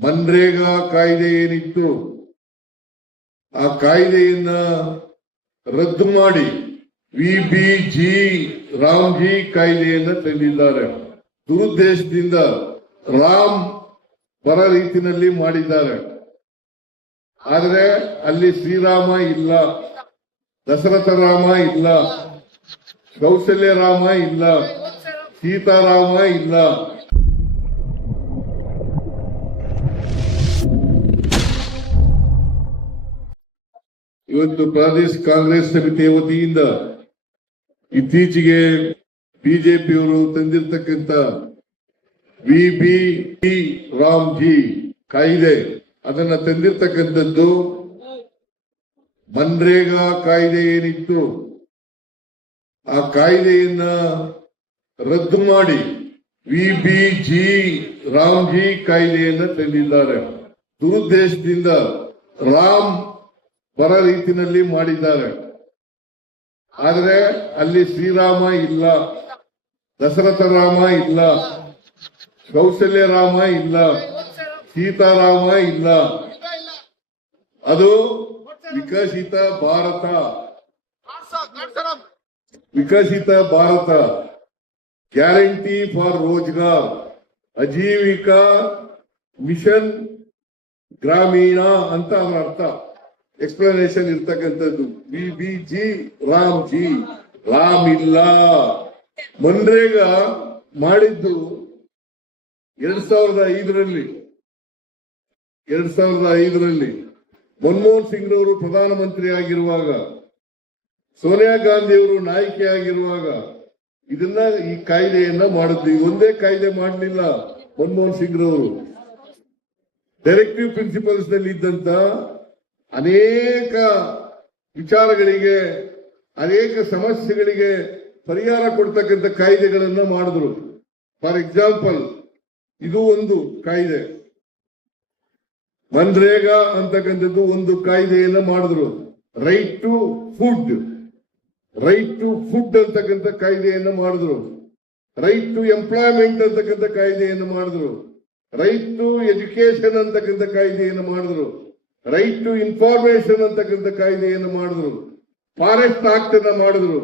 ಮನ್ರೇಗಾ ಕಾಯ್ದೆ ಏನಿತ್ತು ಆ ಕಾಯ್ದೆಯನ್ನ ರದ್ದು ಮಾಡಿ ವಿಬಿಜಿ ರಾಮ್ಜಿ ಕಾಯ್ದೆಯನ್ನ ತಂದಿದ್ದಾರೆ. ದುರುದ್ದೇಶದಿಂದ ರಾಮ್ ಪರ ರೀತಿಯಲ್ಲಿ ಮಾಡಿದ್ದಾರೆ. ಆದರೆ ಅಲ್ಲಿ ಶ್ರೀರಾಮ ಇಲ್ಲ, ದಶರಥ ರಾಮ ಇಲ್ಲ, ಕೌಸಲ್ಯ ರಾಮ ಇಲ್ಲ, ಸೀತಾರಾಮ ಇಲ್ಲ. ಇವತ್ತು ಪ್ರದೇಶ ಕಾಂಗ್ರೆಸ್ ಸಮಿತಿಯ ವತಿಯಿಂದ ಇತ್ತೀಚೆಗೆ ಬಿಜೆಪಿಯವರು ತಂದಿರತಕ್ಕಂತ ವಿಬಿ ರಾಮ್ಜಿ ಕಾಯ್ದೆ ಅದನ್ನ ತಂದಿರತಕ್ಕಂಥದ್ದು ಮನ್ರೇಗಾ ಕಾಯ್ದೆ ಏನಿತ್ತು ಆ ಕಾಯ್ದೆಯನ್ನ ರದ್ದು ಮಾಡಿ ವಿಬಿಜಿ ರಾಮ್ಜಿ ಕಾಯ್ದೆಯನ್ನ ತಂದಿದ್ದಾರೆ. ದುರುದ್ದೇಶದಿಂದ ರಾಮ್ ಪರ ರೀತಿಯಲ್ಲಿ ಮಾಡಿದ್ದಾರೆ. ಆದರೆ ಅಲ್ಲಿ ಶ್ರೀರಾಮ ಇಲ್ಲ, ದಶರಥ ರಾಮ ಇಲ್ಲ, ಕೌಸಲ್ಯ ರಾಮ ಇಲ್ಲ, ಸೀತಾರಾಮ ಇಲ್ಲ. ಅದು Viksit Bharat, Viksit Bharat, guarantee for Rozgar, Ajeevika mission Gramin ಅಂತ ಅವರ ಅರ್ಥ. ಎಕ್ಸ್ಪ್ಲನೇಷನ್ ಇರ್ತಕ್ಕಂಥದ್ದು ವಿಬಿಜಿ ರಾಮ್ಜಿ. ರಾಮ್ ಇಲ್ಲ. ಮನ್ರೇಗಾ ಮಾಡಿದ್ದು 2005ರಲ್ಲಿ ಮನಮೋಹನ್ ಸಿಂಗ್ ರವರು ಪ್ರಧಾನಮಂತ್ರಿ ಆಗಿರುವಾಗ, ಸೋನಿಯಾ ಗಾಂಧಿ ಅವರು ನಾಯಕಿಯಾಗಿರುವಾಗ ಇದನ್ನ ಈ ಕಾಯ್ದೆಯನ್ನ ಮಾಡಿದ್ವಿ. ಒಂದೇ ಕಾಯ್ದೆ ಮಾಡಲಿಲ್ಲ ಮನಮೋಹನ್ ಸಿಂಗ್ ರವರು. ಡೈರೆಕ್ಟಿವ್ ಪ್ರಿನ್ಸಿಪಲ್ಸ್ ನಲ್ಲಿ ಇದ್ದಂತ ಅನೇಕ ವಿಚಾರಗಳಿಗೆ, ಅನೇಕ ಸಮಸ್ಯೆಗಳಿಗೆ ಪರಿಹಾರ ಕೊಡ್ತಕ್ಕಂಥ ಕಾಯ್ದೆಗಳನ್ನ ಮಾಡಿದ್ರು. ಫಾರ್ ಎಕ್ಸಾಂಪಲ್, ಇದು ಒಂದು ಕಾಯ್ದೆ, ಮನ್ರೇಗಾ ಅಂತಕ್ಕಂಥದ್ದು ಒಂದು ಕಾಯ್ದೆಯನ್ನ ಮಾಡಿದ್ರು. ರೈಟ್ ಟು ಫುಡ್ ಅಂತಕ್ಕಂಥ ಕಾಯ್ದೆಯನ್ನ ಮಾಡಿದ್ರು. ರೈಟ್ ಟು ಎಂಪ್ಲಾಯ್ಮೆಂಟ್ ಅಂತಕ್ಕಂಥ ಕಾಯ್ದೆಯನ್ನು ಮಾಡಿದ್ರು. ರೈಟ್ ಟು ಎಜುಕೇಶನ್ ಅಂತಕ್ಕಂಥ ಕಾಯ್ದೆಯನ್ನು ಮಾಡಿದ್ರು. ರೈಟ್ ಟು ಇನ್ಫಾರ್ಮೇಶನ್ ಅಂತಕ್ಕಂಥ ಕಾಯ್ದೆಯನ್ನು ಮಾಡಿದ್ರು. ಫಾರೆಸ್ಟ್ ಆಕ್ಟ್ ಅನ್ನ ಮಾಡಿದ್ರು.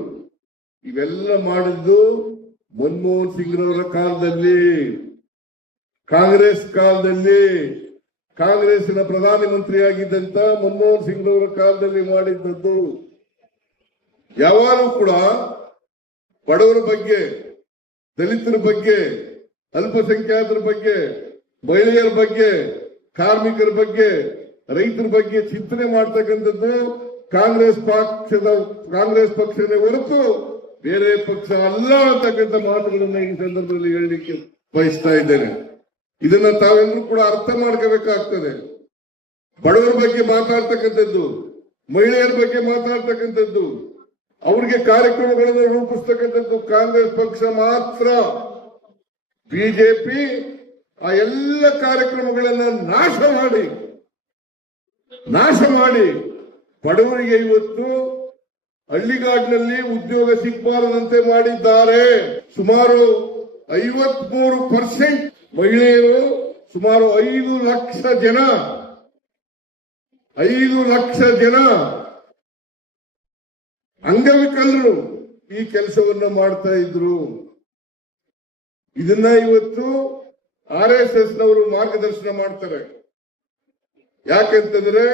ಇವೆಲ್ಲ ಮಾಡಿದ್ದು ಮನಮೋಹನ್ ಸಿಂಗ್ ರವರ ಕಾಲದಲ್ಲಿ, ಕಾಂಗ್ರೆಸ್ ಕಾಲದಲ್ಲಿ, ಕಾಂಗ್ರೆಸ್ನ ಪ್ರಧಾನಮಂತ್ರಿಯಾಗಿದ್ದಂತ ಮನಮೋಹನ್ ಸಿಂಗ್ ರವರ ಕಾಲದಲ್ಲಿ ಮಾಡಿದ್ದದ್ದು. ಯಾವಾಗಲೂ ಕೂಡ ಬಡವರ ಬಗ್ಗೆ, ದಲಿತರ ಬಗ್ಗೆ, ಅಲ್ಪಸಂಖ್ಯಾತರ ಬಗ್ಗೆ, ಮಹಿಳೆಯರ ಬಗ್ಗೆ, ಕಾರ್ಮಿಕರ ಬಗ್ಗೆ, ರೈತರ ಬಗ್ಗೆ ಚಿಂತನೆ ಮಾಡ್ತಕ್ಕಂಥದ್ದು ಕಾಂಗ್ರೆಸ್ ಪಕ್ಷನೇ ಹೊರತು ಬೇರೆ ಪಕ್ಷ ಅಲ್ಲ ಅಂತಕ್ಕಂಥ ಮಾತುಗಳನ್ನ ಈ ಸಂದರ್ಭದಲ್ಲಿ ಹೇಳಲಿಕ್ಕೆ ಬಯಸ್ತಾ ಇದ್ದೇನೆ. ಇದನ್ನ ತಾವೆಲ್ಲರೂ ಕೂಡ ಅರ್ಥ ಮಾಡ್ಕೋಬೇಕಾಗ್ತದೆ. ಬಡವರ ಬಗ್ಗೆ ಮಾತಾಡ್ತಕ್ಕಂಥದ್ದು, ಮಹಿಳೆಯರ ಬಗ್ಗೆ ಮಾತಾಡ್ತಕ್ಕಂಥದ್ದು, ಅವ್ರಿಗೆ ಕಾರ್ಯಕ್ರಮಗಳನ್ನು ರೂಪಿಸ್ತಕ್ಕಂಥದ್ದು ಕಾಂಗ್ರೆಸ್ ಪಕ್ಷ ಮಾತ್ರ. ಬಿಜೆಪಿ ಆ ಎಲ್ಲ ಕಾರ್ಯಕ್ರಮಗಳನ್ನ ನಾಶ ಮಾಡಿ ಬಡವರಿಗೆ ಇವತ್ತು ಹಳ್ಳಿಗಾಡಿನಲ್ಲಿ ಉದ್ಯೋಗ ಸಿಗಬಾರದಂತೆ ಮಾಡಿದ್ದಾರೆ. ಸುಮಾರು 53% ಮಹಿಳೆಯರು, ಸುಮಾರು 5 ಲಕ್ಷ ಜನ ಅಂಗವಿಕಲರು ಈ ಕೆಲಸವನ್ನ ಮಾಡ್ತಾ ಇದ್ರು. ಇದನ್ನ ಇವತ್ತು RSS ನವರು ಮಾರ್ಗದರ್ಶನ ಮಾಡ್ತಾರೆ. ಯಾಕೆಂತಂದ್ರೆ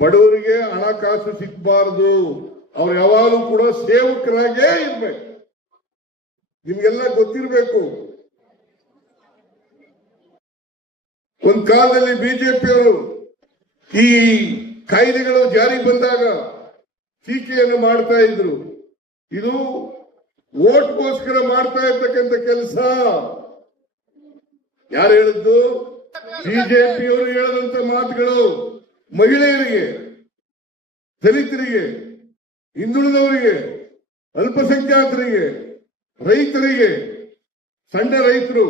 ಬಡವರಿಗೆ ಹಣಕಾಸು ಸಿಗಬಾರದು, ಅವ್ರು ಯಾವಾಗಲೂ ಕೂಡ ಸೇವಕರಾಗೇ ಇರ್ಬೇಕು. ನಿಮ್ಗೆಲ್ಲ ಗೊತ್ತಿರಬೇಕು, ಒಂದ್ ಕಾಲದಲ್ಲಿ ಬಿಜೆಪಿಯವರು ಈ ಕಾಯ್ದೆಗಳು ಜಾರಿ ಬಂದಾಗ ಟೀಕೆಯನ್ನು ಮಾಡ್ತಾ ಇದ್ರು. ಇದು ಓಟ್ಗೋಸ್ಕರ ಮಾಡ್ತಾ ಇರ್ತಕ್ಕಂಥ ಕೆಲಸ. ಯಾರು ಹೇಳಿದ್ದು? ಬಿಜೆಪಿಯವರು ಹೇಳದಂತ ಮಾತುಗಳು ಮಹಿಳೆಯರಿಗೆ, ದಲಿತರಿಗೆ, ಹಿಂದುಳಿದವರಿಗೆ, ಅಲ್ಪಸಂಖ್ಯಾತರಿಗೆ, ರೈತರಿಗೆ, ಸಣ್ಣ ರೈತರು,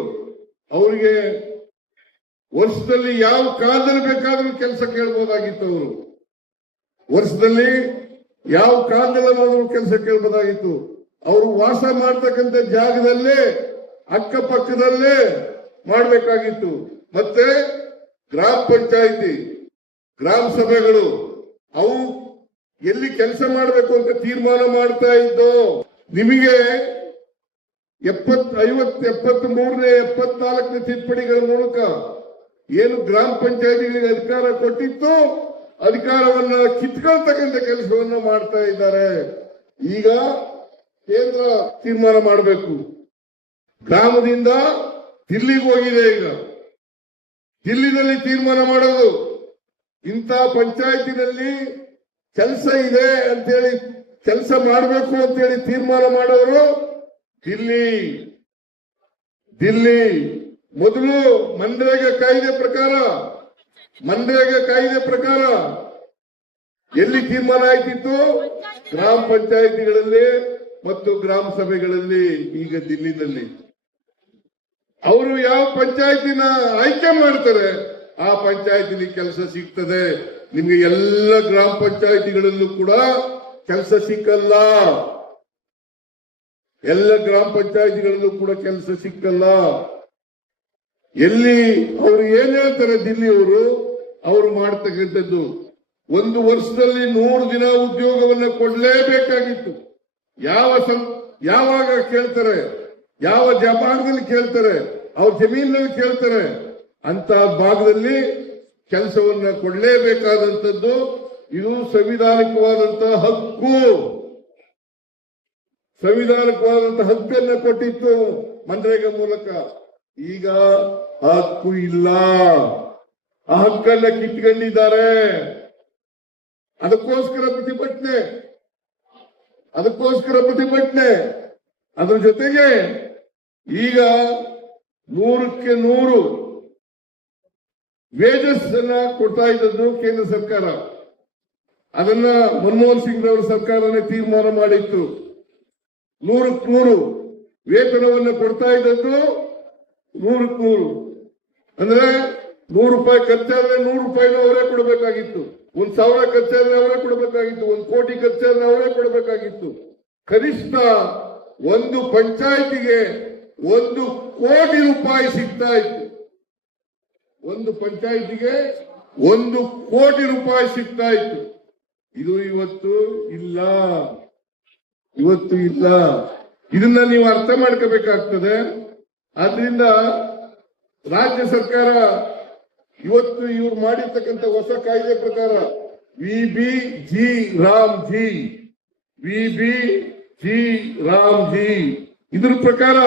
ಅವರಿಗೆ ವರ್ಷದಲ್ಲಿ ಯಾವ ಕಾಲದಲ್ಲಿ ಬೇಕಾದ್ರೂ ಕೆಲಸ ಕೇಳಬಹುದಾಗಿತ್ತು. ಅವರು ವರ್ಷದಲ್ಲಿ ಯಾವ ಕಾಲದಲ್ಲಾದ್ರೂ ಕೆಲಸ ಕೇಳಬಹುದಾಗಿತ್ತು. ಅವರು ವಾಸ ಮಾಡ್ತಕ್ಕಂಥ ಜಾಗದಲ್ಲೇ, ಅಕ್ಕಪಕ್ಕದಲ್ಲೇ ಮಾಡಬೇಕಾಗಿತ್ತು. ಮತ್ತೆ ಗ್ರಾಮ ಪಂಚಾಯಿತಿ, ಗ್ರಾಮ ಸಭೆಗಳು ಅವು ಎಲ್ಲಿ ಕೆಲಸ ಮಾಡಬೇಕು ಅಂತ ತೀರ್ಮಾನ ಮಾಡ್ತಾ ಇದ್ದು. ನಿಮಗೆ 73ನೇ 74ನೇ ತಿದ್ದುಪಡಿಗಳ ಮೂಲಕ ಏನು ಗ್ರಾಮ ಪಂಚಾಯಿತಿಗಳಿಗೆ ಅಧಿಕಾರ ಕೊಟ್ಟಿತ್ತು, ಅಧಿಕಾರವನ್ನ ಕಿತ್ಕೊಳ್ತಕ್ಕಂಥ ಕೆಲಸವನ್ನ ಮಾಡ್ತಾ ಇದ್ದಾರೆ. ಈಗ ಕೇಂದ್ರ ತೀರ್ಮಾನ ಮಾಡಬೇಕು. ಗ್ರಾಮದಿಂದ ದಿಲ್ಲಿಗೆ ಹೋಗಿದೆ. ಈಗ ದಿಲ್ಲಿನಲ್ಲಿ ತೀರ್ಮಾನ ಮಾಡೋದು, ಇಂಥ ಪಂಚಾಯತಿನಲ್ಲಿ ಕೆಲಸ ಇದೆ ಅಂತೇಳಿ ಕೆಲಸ ಮಾಡಬೇಕು ಅಂತೇಳಿ ತೀರ್ಮಾನ ಮಾಡೋರು ದಿಲ್ಲಿ. ಮೊದಲು ಮನ್ರೇಗಾ ಕಾಯ್ದೆ ಪ್ರಕಾರ ಎಲ್ಲಿ ತೀರ್ಮಾನ ಆಯ್ತಿತ್ತು? ಗ್ರಾಮ ಪಂಚಾಯಿತಿಗಳಲ್ಲಿ ಮತ್ತು ಗ್ರಾಮ ಸಭೆಗಳಲ್ಲಿ. ಈಗ ದಿಲ್ಲಿನಲ್ಲಿ ಅವರು ಯಾವ ಪಂಚಾಯತಿನ ಆಯ್ಕೆ ಮಾಡ್ತಾರೆ ಆ ಪಂಚಾಯತಿಲಿ ಕೆಲಸ ಸಿಗ್ತದೆ. ನಿಮಗೆ ಎಲ್ಲ ಗ್ರಾಮ ಪಂಚಾಯಿತಿಗಳಲ್ಲೂ ಕೂಡ ಕೆಲಸ ಸಿಕ್ಕಲ್ಲ. ಎಲ್ಲ ಗ್ರಾಮ ಪಂಚಾಯಿತಿಗಳಲ್ಲೂ ಕೂಡ ಕೆಲಸ ಸಿಕ್ಕಲ್ಲ. ಎಲ್ಲಿ ಅವರು ಏನ್ ಹೇಳ್ತಾರೆ ದಿಲ್ಲಿಯವರು, ಅವರು ಮಾಡ್ತಕ್ಕಂಥದ್ದು ಒಂದು ವರ್ಷದಲ್ಲಿ 100 ದಿನ ಉದ್ಯೋಗವನ್ನು ಕೊಡಲೇಬೇಕಾಗಿತ್ತು. ಯಾವಾಗ ಕೇಳ್ತಾರೆ, ಯಾವ ಭಾಗದಲ್ಲಿ ಕೇಳ್ತಾರೆ, ಅವ್ರ ಜಮೀನಲ್ಲಿ ಕೇಳ್ತಾರೆ, ಅಂತ ಭಾಗದಲ್ಲಿ ಕೆಲಸವನ್ನ ಕೊಡಲೇಬೇಕಾದಂಥದ್ದು. ಇದು ಸಂವಿಧಾನಿಕವಾದಂತಹ ಹಕ್ಕು. ಸಂವಿಧಾನಿಕವಾದಂತಹ ಹಕ್ಕನ್ನ ಕೊಟ್ಟಿತ್ತು ಮನ್ರೇಗಾ ಮೂಲಕ. ಈಗ ಆ ಹಕ್ಕು ಇಲ್ಲ. ಆ ಹಕ್ಕನ್ನ ಕಿತ್ಕೊಂಡಿದ್ದಾರೆ. ಅದಕ್ಕೋಸ್ಕರ ಪ್ರತಿಭಟನೆ. ಅದ್ರ ಜೊತೆಗೆ ಈಗ 100ಕ್ಕೆ 100 ವೇಜಸ್ ಅನ್ನ ಕೊಡ್ತಾ ಇದ್ದದ್ದು ಕೇಂದ್ರ ಸರ್ಕಾರ. ಅದನ್ನ ಮನಮೋಹನ್ ಸಿಂಗ್ ಅವರ ಸರ್ಕಾರನೇ ತೀರ್ಮಾನ ಮಾಡಿತ್ತು. 100ಕ್ಕೆ 100 ವೇತನವನ್ನು ಕೊಡ್ತಾ ಇದ್ದದ್ದು 100ಕ್ಕೆ 100. ಅಂದ್ರೆ ₹100 ಖರ್ಚಾದ್ರೆ ₹100 ಅವರೇ ಕೊಡಬೇಕಾಗಿತ್ತು. 1,000 ಖರ್ಚಾದ್ರೆ ಅವರೇ ಕೊಡಬೇಕಾಗಿತ್ತು. 1 ಕೋಟಿ ಖರ್ಚಾದ್ರೆ ಅವರೇ ಕೊಡಬೇಕಾಗಿತ್ತು. ಕನಿಷ್ಠ ಒಂದು ಪಂಚಾಯಿತಿಗೆ ₹1 ಕೋಟಿ ಸಿಗ್ತಾ ಇತ್ತು. ಒಂದು ಪಂಚಾಯಿತಿಗೆ ₹1 ಕೋಟಿ ಸಿಗ್ತಾ ಇತ್ತು. ಇದು ಇವತ್ತು ಇಲ್ಲ. ಇದನ್ನ ನೀವು ಅರ್ಥ ಮಾಡ್ಕೋಬೇಕಾಗ್ತದೆ. ಆದ್ರಿಂದ ರಾಜ್ಯ ಸರ್ಕಾರ ಇವತ್ತು ಇವ್ರು ಮಾಡಿರ್ತಕ್ಕಂಥ ಹೊಸ ಕಾಯ್ದೆ ಪ್ರಕಾರ ವಿಬಿಜಿ ರಾಮ್ಜಿ ಇದ್ರ ಪ್ರಕಾರ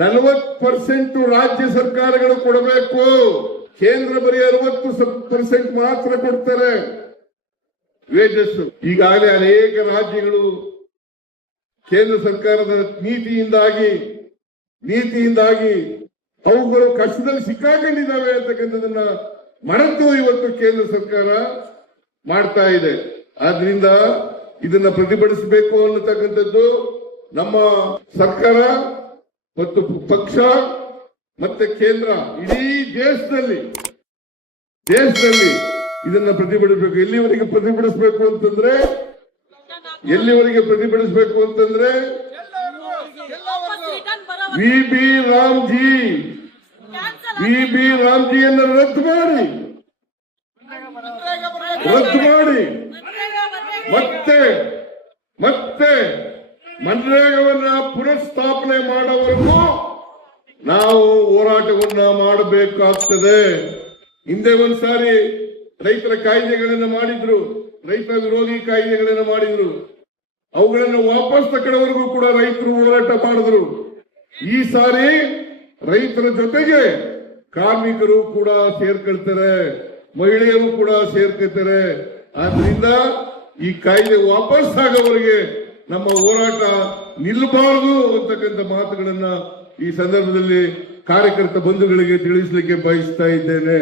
40% ರಾಜ್ಯ ಸರ್ಕಾರಗಳು ಕೊಡಬೇಕು. ಕೇಂದ್ರ ಬರೀ 60% ಮಾತ್ರ ಕೊಡ್ತಾರೆ ವೇಜಸ್. ಈಗಾಗಲೇ ಅನೇಕ ರಾಜ್ಯಗಳು ಕೇಂದ್ರ ಸರ್ಕಾರದ ನೀತಿಯಿಂದಾಗಿ ಅವುಗಳು ಕಷ್ಟದಲ್ಲಿ ಸಿಕ್ಕಾಕೊಂಡಿದ್ದಾವೆ ಅಂತಕ್ಕಂಥದನ್ನ ಮರೆತು ಇವತ್ತು ಕೇಂದ್ರ ಸರ್ಕಾರ ಮಾಡ್ತಾ ಇದೆ. ಆದ್ರಿಂದ ಇದನ್ನ ಪ್ರತಿಭಟಿಸಬೇಕು ಅನ್ನತಕ್ಕಂಥದ್ದು ನಮ್ಮ ಸರ್ಕಾರ ಮತ್ತು ಪಕ್ಷ ಮತ್ತೆ ಕೇಂದ್ರ ಇಡೀ ದೇಶದಲ್ಲಿ ಇದನ್ನ ಪ್ರತಿಭಟಿಸಬೇಕು. ಎಲ್ಲಿವರೆಗೆ ಪ್ರತಿಭಟಿಸಬೇಕು ಅಂತಂದ್ರೆ ವಿಬಿ ರಾಮ್ಜಿಯನ್ನು ರದ್ದು ಮಾಡಿ ಮತ್ತೆ ಮನ್ರೇಗಾವನ್ನ ಪುನಃಸ್ಥಾಪನೆ ಮಾಡೋವರೆಗೂ ನಾವು ಹೋರಾಟವನ್ನ ಮಾಡಬೇಕಾಗ್ತದೆ. ಹಿಂದೆ ಒಂದ್ಸಾರಿ ರೈತರ ಕಾಯ್ದೆಗಳನ್ನು ಮಾಡಿದ್ರು, ರೈತ ವಿರೋಧಿ ಕಾಯ್ದೆಗಳನ್ನು ಮಾಡಿದ್ರು. ಅವುಗಳನ್ನು ವಾಪಸ್ ತಗೊಳ್ಳೋವರೆಗೂ ಕೂಡ ರೈತರು ಹೋರಾಟ ಮಾಡಿದ್ರು. ಈ ಸಾರಿ ರೈತರ ಜೊತೆಗೆ ಕಾರ್ಮಿಕರು ಕೂಡ ಸೇರ್ಕೊಳ್ತಾರೆ, ಮಹಿಳೆಯರು ಕೂಡ ಸೇರ್ಕೊಳ್ತಾರೆ. ಆದ್ರಿಂದ ಈ ಕಾಯ್ದೆ ವಾಪಸ್ ಆಗೋವರೆಗೆ ನಮ್ಮ ಹೋರಾಟ ನಿಲ್ಲಬಾರದು ಅಂತಕ್ಕಂಥ ಮಾತುಗಳನ್ನ ಈ ಸಂದರ್ಭದಲ್ಲಿ ಕಾರ್ಯಕರ್ತ ಬಂಧುಗಳಿಗೆ ತಿಳಿಸಲಿಕ್ಕೆ ಬಯಸ್ತಾ ಇದ್ದೇನೆ.